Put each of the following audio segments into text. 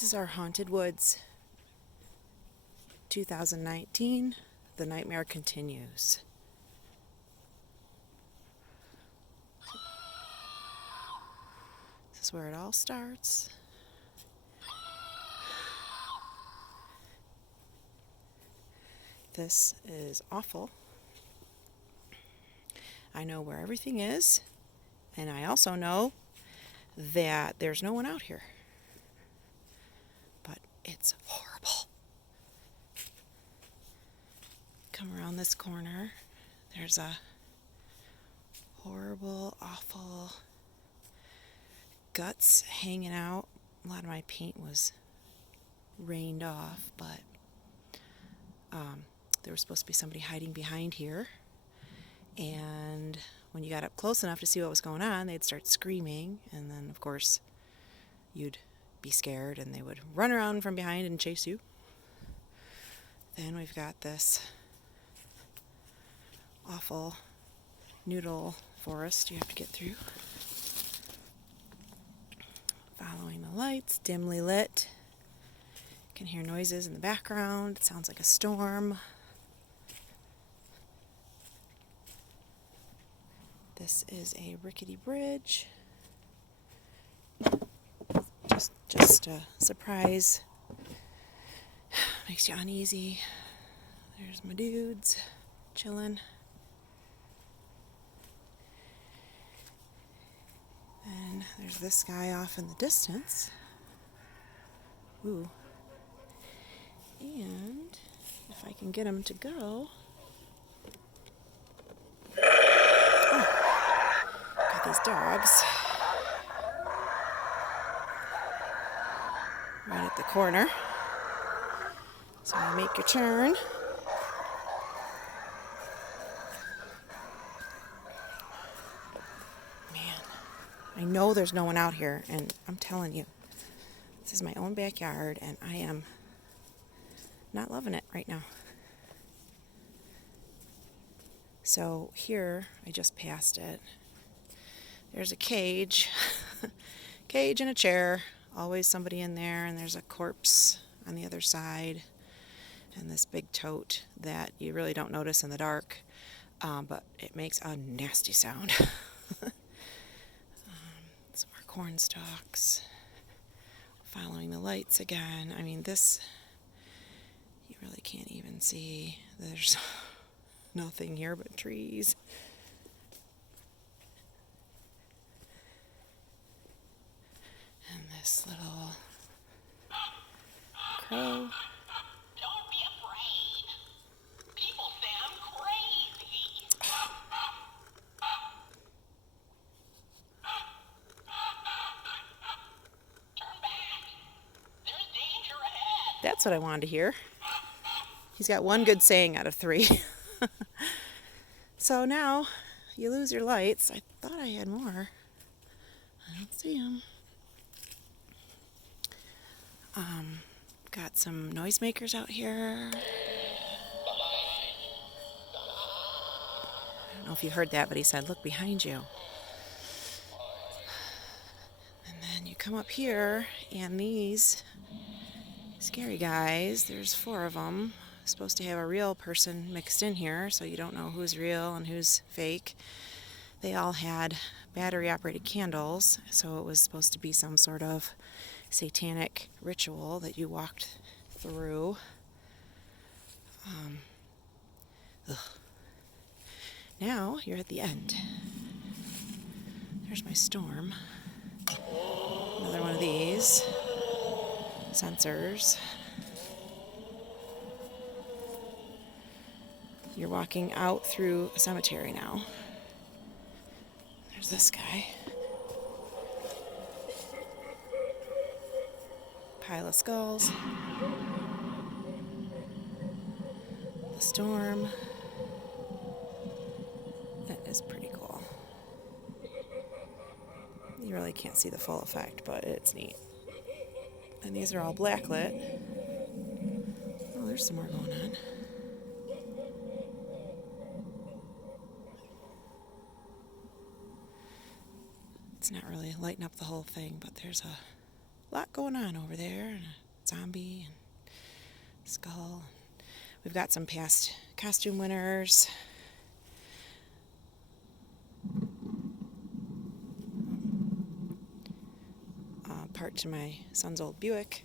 This is our Haunted Woods 2019. The nightmare continues. This is where it all starts. This is awful. I know where everything is, and I also know that there's no one out here. But it's horrible. Come around this corner, there's a horrible, awful guts hanging out. A lot of my paint was rained off, but there was supposed to be somebody hiding behind here. And when you got up close enough to see what was going on, they'd start screaming, and then of course you'd be scared and they would run around from behind and chase you. Then we've got this awful noodle forest you have to get through. Following the lights, dimly lit. You can hear noises in the background. It sounds like a storm. This is a rickety bridge. Just a surprise. Makes you uneasy. There's my dudes chilling. And there's this guy off in the distance. Ooh. And if I can get him to go. Got these dogs. Right at the corner. So you make your turn. Man, I know there's no one out here, and I'm telling you, this is my own backyard, and I am not loving it right now. So here, I just passed it. There's a cage. Cage and a chair. Always somebody in there, and there's a corpse on the other side. And this big tote that you really don't notice in the dark, but it makes a nasty sound. Some more corn stalks. Following the lights again. I mean, this, you really can't even see. There's nothing here but trees. And this little crow. Don't be afraid. People say I'm crazy. Turn back. There's danger ahead. That's what I wanted to hear. He's got one good saying out of 3. So now you lose your lights. I thought I had more. I don't see them. Got some noisemakers out here. I don't know if you heard that, but he said, "Look behind you." And then you come up here, and these scary guys, there's 4 of them. Supposed to have a real person mixed in here, so you don't know who's real and who's fake. They all had battery-operated candles, so it was supposed to be some sort of satanic ritual that you walked through. Now you're at the end. There's my storm. Another one of these sensors. You're walking out through a cemetery now. There's this guy. Pile of skulls. The storm. That is pretty cool. You really can't see the full effect, but it's neat. And these are all blacklit. Oh, there's some more going on. It's not really lighting up the whole thing, but there's a a lot going on over there. And a zombie and skull. We've got some past costume winners. Part to my son's old Buick.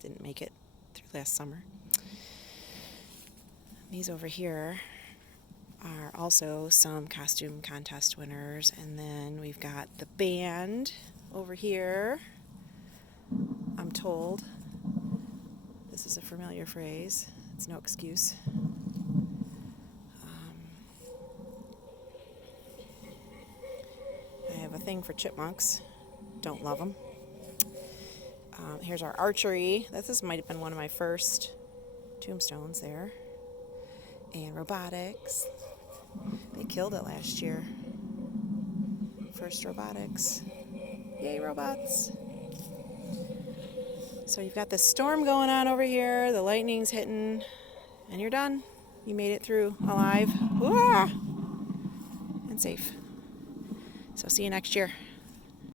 Didn't make it through last summer. These over here are also some costume contest winners. And then we've got the band over here. I'm told this is a familiar phrase. It's no excuse. I have a thing for chipmunks. Don't love them. Here's our archery. This might have been one of my first tombstones there. And robotics. They killed it last year. First robotics. Yay, robots. So you've got the storm going on over here. The lightning's hitting. And you're done. You made it through alive. Woo-ah! And safe. So see you next year.